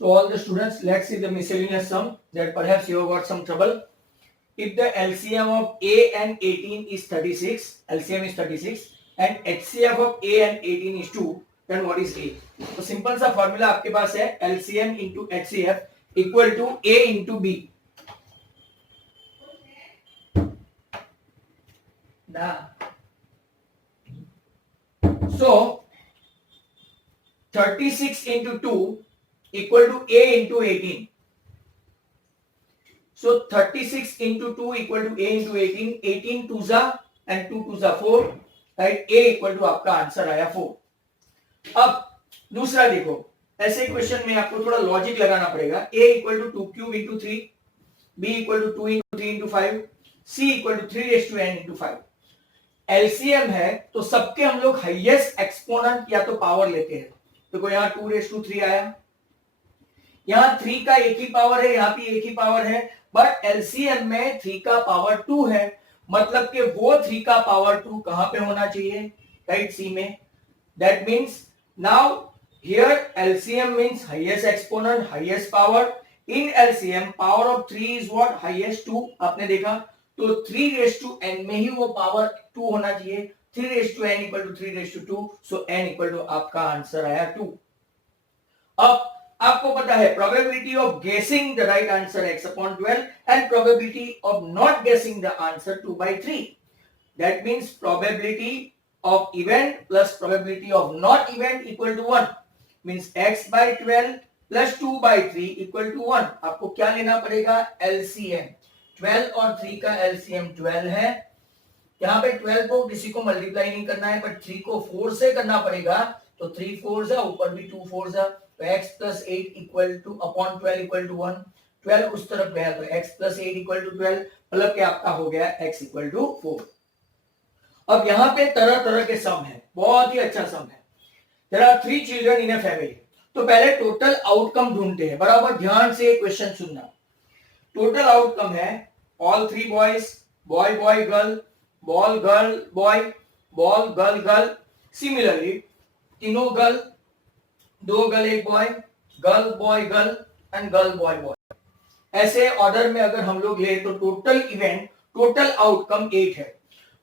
So all the students, let's see the miscellaneous sum that perhaps you have got some trouble. If the LCM of A and 18 is 36, LCM is 36 and HCF of A and 18 is 2, then what is A? तो simple सा formula आपके पास है LCM into HCF equal to A into B. So 36 into 2 equal to A into 18. So 36 into 2 equal to A into 18. 18 2 जा and 2 2 जा 4. Right? A equal to आपका answer आया 4. अब दूसरा देखो, ऐसे क्वेश्चन में आपको थोड़ा लॉजिक लगाना पड़ेगा. A equal to 2 cube into 3, B equal to 2 into 3 into 5, C equal to 3 raised to n into 5. LCM है तो सबके हम लोग हाईएस्ट एक्सपोनेंट या तो पावर लेते हैं. देखो यहाँ 2 रेज़ टू 3 आया, यहाँ 3 का एक ही पावर है, यहाँ भी एक ही पावर है, बट एलसीएम में 3 का पावर 2 है, मतलब कि वो 3 का पावर 2 कहां पे होना चाहिए? राइट, सी में. That means now here LCM means highest exponent, highest power. In LCM power of 3 is what? Highest 2. आपने देखा तो 3 रेज़ टू n में ही वो पावर 2 होना चाहिए. 3 raise to n equal to 3 raise to 2, so n equal to आपका answer आया 2. अब आपको पता है probability of guessing the right answer x upon 12 and probability of not guessing the answer 2/3. That means probability of event plus probability of not event equal to 1. Means x/12 plus 2/3 equal to 1. आपको क्या लेना पड़ेगा? LCM. 12 और 3 का LCM 12 है. यहाँ पे 12 को किसी को मल्टीप्लाई नहीं करना है, बट 3 को 4 से करना पड़ेगा. तो 3 4 है, ऊपर भी 2 4 है, तो x plus 8 equal to upon 12 equal to 1. 12 उस तरफ गया तो x plus 8 इक्वल टू 12, मतलब कि आपका हो गया x इक्वल टू 4. अब यहाँ पे तरह तरह के सम है, बहुत ही अच्छा सम है. There are 3 children in a family. तो पहले टोटल आउटकम ढूंढते हैं. बराबर ध्यान से क्वेश्चन सुनना. टोटल आउटकम है all 3 boys, boy boy girl, ball girl boy, ball girl girl. Similarly तीनों girl, 2 girl 1 boy, girl boy girl and girl boy boy. ऐसे ऑर्डर में अगर हम लोग ले तो टोटल इवेंट, टोटल आउटकम 8 है.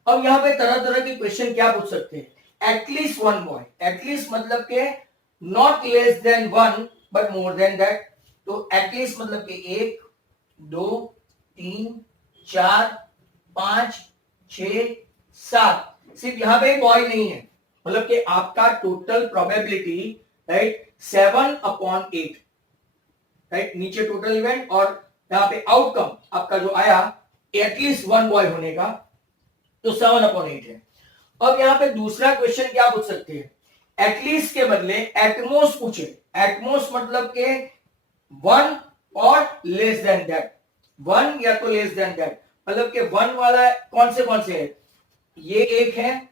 अब यहाँ पे तरह तरह के क्वेश्चन क्या पूछ सकते हैं? At least 1 boy. एटलीस्ट मतलब के not less than 1 but more than that. तो एटलीस्ट मतलब के 1 2 3 4 5 6 7. सिर्फ यहाँ पे बॉय नहीं है, मतलब कि आपका टोटल प्रोबेबिलिटी राइट 7/8. राइट, नीचे टोटल इवेंट और यहाँ पे आउटकम आपका जो आया एटलीस्ट 1 बॉय होने का, तो 7/8 है. अब यहाँ पे दूसरा क्वेश्चन क्या पूछ सकते हैं? एटलीस्ट के बदले एटमोस्ट पूछे. एटमोस्ट मतलब के 1 और लेस देन दैट. 1 या तो लेस देन दैट, मतलब के 1 वाला कौन से है? ये एक है.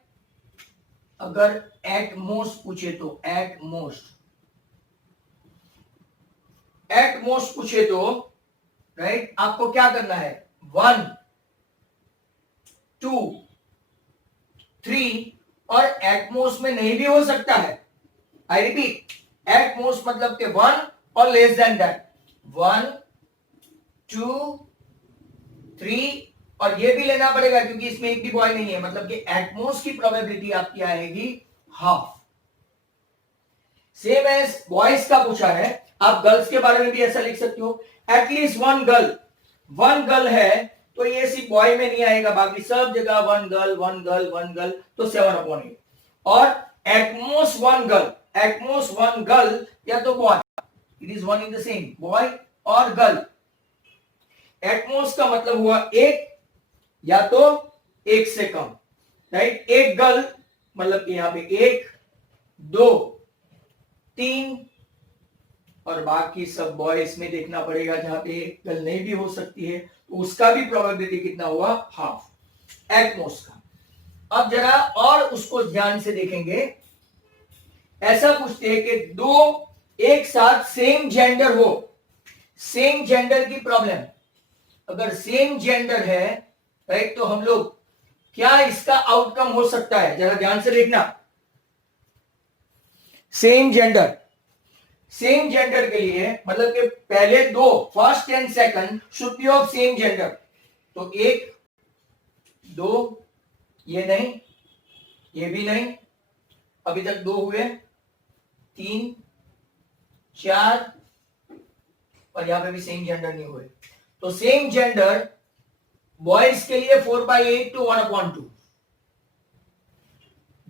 अगर एटमोस्ट पूछे तो एटमोस्ट पूछे तो राइट आपको क्या करना है? 1 2 3 और एटमोस्ट में नहीं भी हो सकता है. आई रिपीट, एटमोस्ट मतलब के 1 और लेस देन दैट. 1 2 3 और ये भी लेना पड़ेगा क्योंकि इसमें एक भी बॉय नहीं है, मतलब कि एटमोस्ट की प्रोबेबिलिटी आपकी आएगी हाफ. सेम एज बॉयज का पूछा है, आप गर्ल्स के बारे में भी ऐसा लिख सकते हो. At least 1 girl. 1 गर्ल है तो ये सिर्फ बॉय में नहीं आएगा, बाकी सब जगह 1 गर्ल 1 गर्ल 1 गर्ल, तो 7/8. और एटमोस्ट 1 गर्ल, एटमोस्ट 1 गर्ल या तो boy, it is one in the same, boy और गर्ल. एटमोस्ट का मतलब हुआ 1 या तो 1 से कम. राइट, एक गर्ल मतलब कि यहां पे 1 2 3 और बाकी सब बॉयज में देखना पड़ेगा. जहां पे एक गर्ल नहीं भी हो सकती है तो उसका भी प्रोबेबिलिटी कितना हुआ? हाफ एटमोस्ट का. अब जरा और उसको ध्यान से देखेंगे. ऐसा पूछते हैं कि 2 एक साथ सेम जेंडर हो. सेम जेंडर की प्रॉब्लम. अगर सेम जेंडर है राइट तो हम लोग क्या इसका आउटकम हो सकता है? जरा ध्यान से देखना. सेम जेंडर सेम जेंडर के लिए मतलब कि पहले दो first and second should be of same gender. तो 1 2 ये नहीं, ये भी नहीं, अभी तक 2 हुए, 3 4 और यहां पे भी सेम जेंडर नहीं हुए। तो सेम जेंडर बॉयज के लिए 4/8 to 1/2,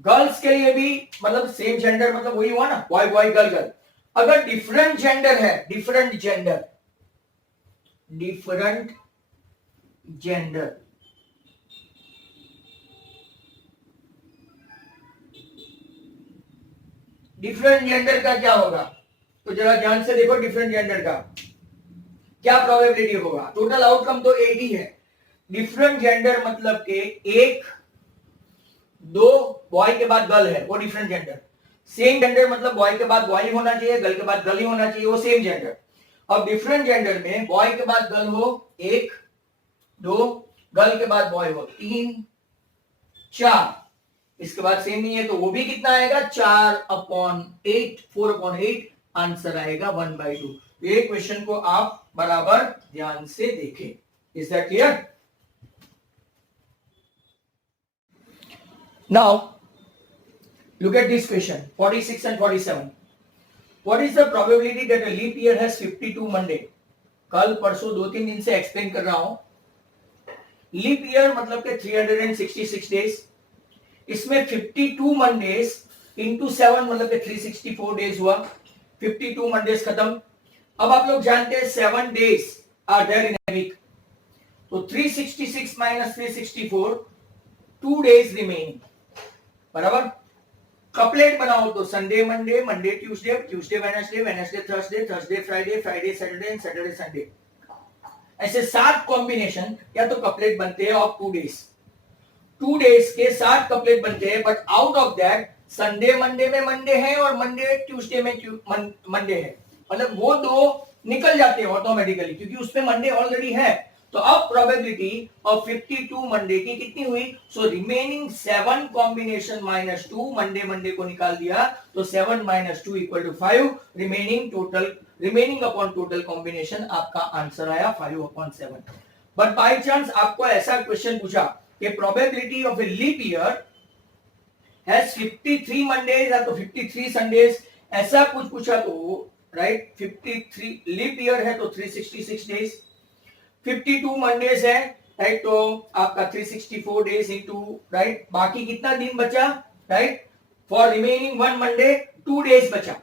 गर्ल्स के लिए भी मतलब सेम जेंडर मतलब वही हुआ ना, बॉय बॉय गर्ल गर्ल। अगर डिफरेंट जेंडर है, डिफरेंट जेंडर डिफरेंट जेंडर का क्या होगा? तो जरा ध्यान से देखो, डिफरेंट जेंडर का क्या प्रोबेबिलिटी होगा? टोटल आउटकम तो 8 ही है। डिफरेंट जेंडर मतलब के 1 2 बॉय के बाद गर्ल है, वो डिफरेंट जेंडर। सेम जेंडर मतलब बॉय के बाद बॉय होना चाहिए, गर्ल के बाद गर्ल ही होना चाहिए, वो सेम जेंडर। अब डिफरेंट जेंडर में बॉय के बाद गर्ल हो 1 2, गर्ल के बाद बॉय हो 3 4, इसके बाद सेम नहीं है तो वो भी कितना आएगा? 4/8, 4/8, आंसर आएगा 1/2। ये क्वेश्चन को आप बराबर ध्यान से देखें। Is that clear? Now, look at this question, 46 and 47. What is the probability that a leap year has 52 Monday? कल परसों 2-3 दिन से एक्सप्लेन कर रहा हूं। लीप ईयर मतलब के 366 डेज, इसमें 52 मंडेज इंटू 7 मतलब के 364 डेज हुआ। 52 मंडेज खत्म। अब आप लोग जानते हैं 7 days are there in a week, तो 366 माइनस 364, 2 डेज रिमेनिंग, बराबर। कपलेट बनाओ तो Sunday Monday, Monday Tuesday, Tuesday Wednesday, Wednesday Thursday, Thursday Friday, Friday Saturday, Saturday Sunday. ऐसे 7 कॉम्बिनेशन या तो कपलेट बनते हैं ऑफ 2 डेज। 2 डेज के 7 कपलेट बनते हैं, but out of that Sunday Monday में मंडे है और मंडे ट्यूसडे में मंडे है, मतलब वो 2 निकल जाते हैं ऑटोमेटिकली क्योंकि उसमें मंडे ऑलरेडी है। तो अब प्रोबेबिलिटी ऑफ 52 मंडे की कितनी हुई? So remaining 7 combination minus 2, Monday Monday को निकाल दिया तो 7 - 2 = 5, रिमेनिंग अपॉन टोटल कॉम्बिनेशन आपका आंसर आया 5/7। बट बाय चांस आपको ऐसा क्वेश्चन पूछा कि probability of a leap year has 53 Mondays या तो 53 संडेज, ऐसा कुछ पूछा तो राइट 53 लीप ईयर है तो 366 डेज, 52 मंडेज है राइट, तो आपका 364 डेज इंटू राइट, बाकी कितना दिन बचा right, for remaining 1 Monday 2 days बचा।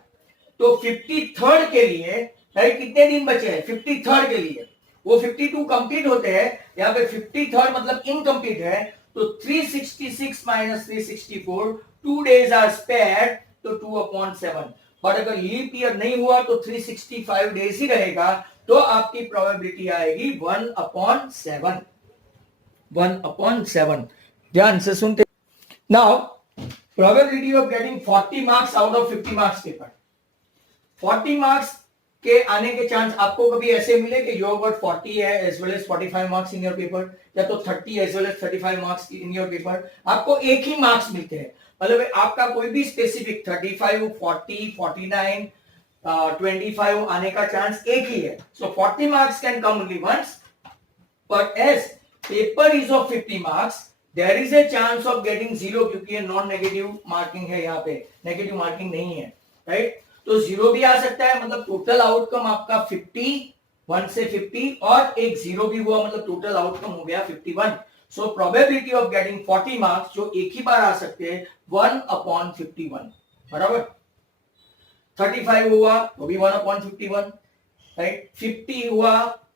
तो 53rd के लिए राइट कितने दिन बचे हैं? 53rd के लिए वो 52 कंप्लीट होते हैं, यहाँ पे 53rd मतलब इनकम्प्लीट है, तो 366 माइनस 364, 2 डेज आर स्पेयर्ड, तो 2/7। और अगर लीप ईयर नहीं हुआ तो 365 डेज ही रहेगा, तो आपकी प्रोबेबिलिटी आएगी 1/7। 1/7। ध्यान से सुनते। Now probability of getting 40 marks out of 50 marks paper. 40 marks के आने के चांस आपको कभी ऐसे मिले कि योर गॉट 40 है as well as 45 marks in your paper, या तो 30 as well as 35 marks in your paper, आपको एक ही मार्क्स मिलते हैं, मतलब आपका कोई भी स्पेसिफिक 35 40 49 25 आने का चांस एक ही है। So 40 marks can come only once, but as paper is of 50 marks there is a chance of getting 0, क्योंकि ये नॉन नेगेटिव मार्किंग है, यहाँ पे नेगेटिव मार्किंग नहीं है राइट, तो 0 भी आ सकता है, मतलब टोटल आउटकम आपका 50, 1 से 50 और एक 0 भी हुआ, मतलब टोटल आउटकम हो गया 51। So probability of getting 40 marks जो एक ही बार आ सकते हैं 1/51, बराबर। 35 हुआ तो भी 1/51 राइट, 50 हुआ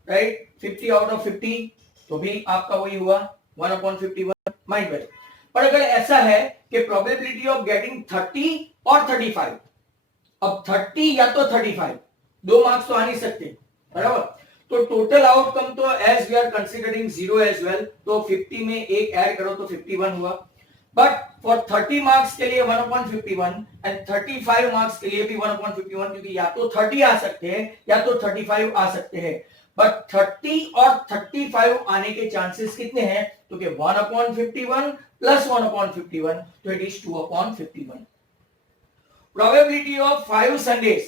राइट, 50 आउट ऑफ 50 तो भी आपका वही हुआ 1/51, माइंड वेल। पर अगर ऐसा है कि प्रोबेबिलिटी ऑफ गेटिंग 30 और 35, अब 30 या तो 35, 2 मार्क्स तो आ नहीं सकते, बराबर, तो टोटल आउटकम तो as we are considering 0 as well, तो 50 में एक ऐड करो तो 51 हुआ, बट फॉर 30 मार्क्स के लिए 1/51 एंड 35 मार्क्स के लिए भी 1/51, क्योंकि या तो 30 आ सकते हैं या तो 35 आ सकते हैं, बट 30 और 35 आने के चांसेस कितने हैं? तो कि 1/51 प्लस 1/51, तो it is 2/51। Probability of 5 Sundays,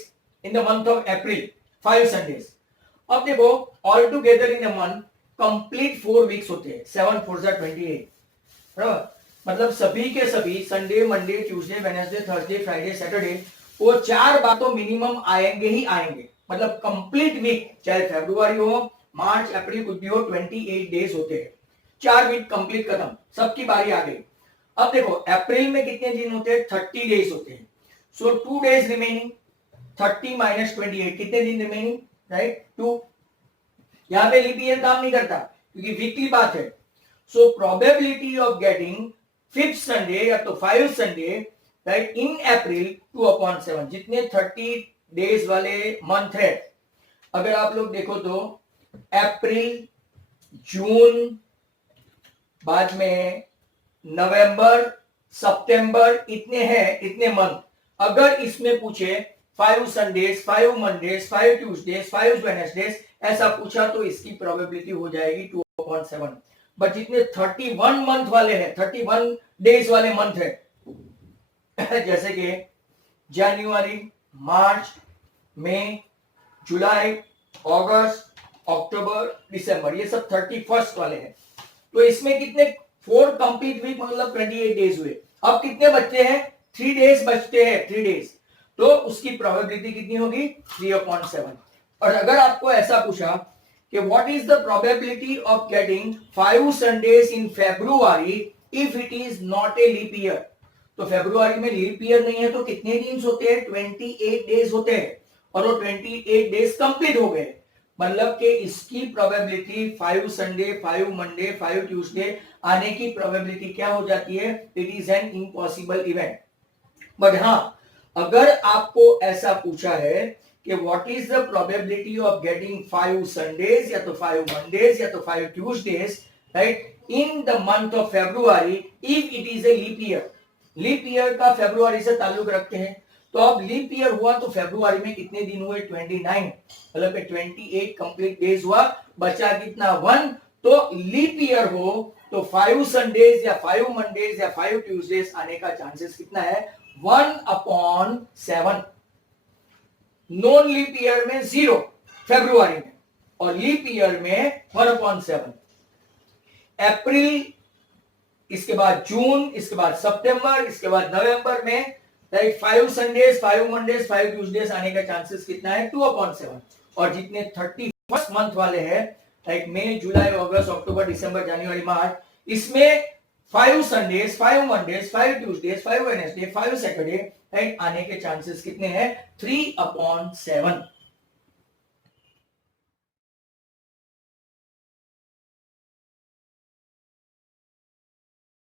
in the month of April 5 Sundays. अब देखो all together in a month complete 4 weeks होते हैं, 7 4 28, बराबर। मतलब सभी के सभी Sunday Monday Tuesday Wednesday Thursday Friday Saturday वो 4 बार तो मिनिमम आएंगे ही आएंगे। मतलब कंप्लीट वीक, चाहे फरवरी हो मार्च अप्रैल कुछ भी हो, 28 डेज होते हैं। 4 वीक कंप्लीट खत्म, सबकी बारी आ गई। अब देखो अप्रैल में कितने दिन होते हैं, 30 डेज होते हैं। सो 2 डेज रिमेनिंग, 30 माइनस 28 कितने दिन रिमेनिंग, राइट 2। यहां पे लीप ईयर काम नहीं करता क्योंकि वीकली बात है। So probability of getting 5th Sunday या तो 5 संडे राइट इन अप्रैल 2/7, जितने 30 डेज वाले मंथ है। अगर आप लोग देखो तो अप्रैल जून, बाद में नवंबर सितंबर, इतने हैं, इतने मंथ। अगर इसमें पूछे 5 संडेज 5 मंडेज 5 ट्यूसडेज 5 वेडनेसडेज ऐसा पूछा तो इसकी प्रोबेबिलिटी हो जाएगी 2/7। बट जितने 31 मंथ वाले हैं, 31 डेज वाले मंथ है जैसे कि जनवरी मार्च मई जुलाई अगस्त अक्टूबर दिसंबर, ये सब 31st वाले हैं। तो इसमें कितने 4 कंप्लीट वीक मतलब 28 डेज हुए। अब कितने बचते हैं, 3 डेज बचते हैं, 3 डेज। तो उसकी प्रोबेबिलिटी कितनी होगी 3/7। और अगर आपको ऐसा पूछा कि what is the probability of getting 5 Sundays in February if it is not a leap year, तो फेब्रुआरी में लीप ईयर नहीं है तो कितने दिन होते हैं, 28 डेज होते हैं। और वो 28 डेज कंप्लीट हो गए, मतलब कि इसकी प्रोबेबिलिटी 5 संडे 5 मंडे 5 ट्यूसडे आने की प्रोबेबिलिटी क्या हो जाती है, it is an impossible event. But हाँ, अगर आपको ऐसा पूछा है कि what is the probability of getting 5 Sundays या तो 5 मंडेज या तो 5 Tuesdays right in the month of February if it is a leap year. Leap year का फेब्रुआरी से ताल्लुक रखते हैं, तो अब लीप ईयर हुआ तो फेब्रुआरी में कितने दिन हुए, 29, मतलब 28 कंप्लीट डेज हुआ, बचा कितना 1। तो लीप ईयर हो तो 5 संडेज या 5 मंडेज या 5 ट्यूसडेज आने का चांसेस कितना है, 1/7। नॉन लीप ईयर में 0 फेब्रुआरी में, और लीप ईयर में 1/7। अप्रैल, इसके बाद जून, इसके बाद सितंबर, इसके बाद नवंबर में राइट 5 संडेज 5 मंडेज 5 ट्यूसडेज आने का चांसेस कितना है, 2/7। और जितने 31st मंथ वाले हैं राइट मई जुलाई अगस्त अक्टूबर दिसंबर जनवरी मार्च, इसमें 5 Sundays 5 Mondays 5 Tuesdays 5 Wednesday 5 Saturday right आने के चांसेस कितने हैं, 3/7।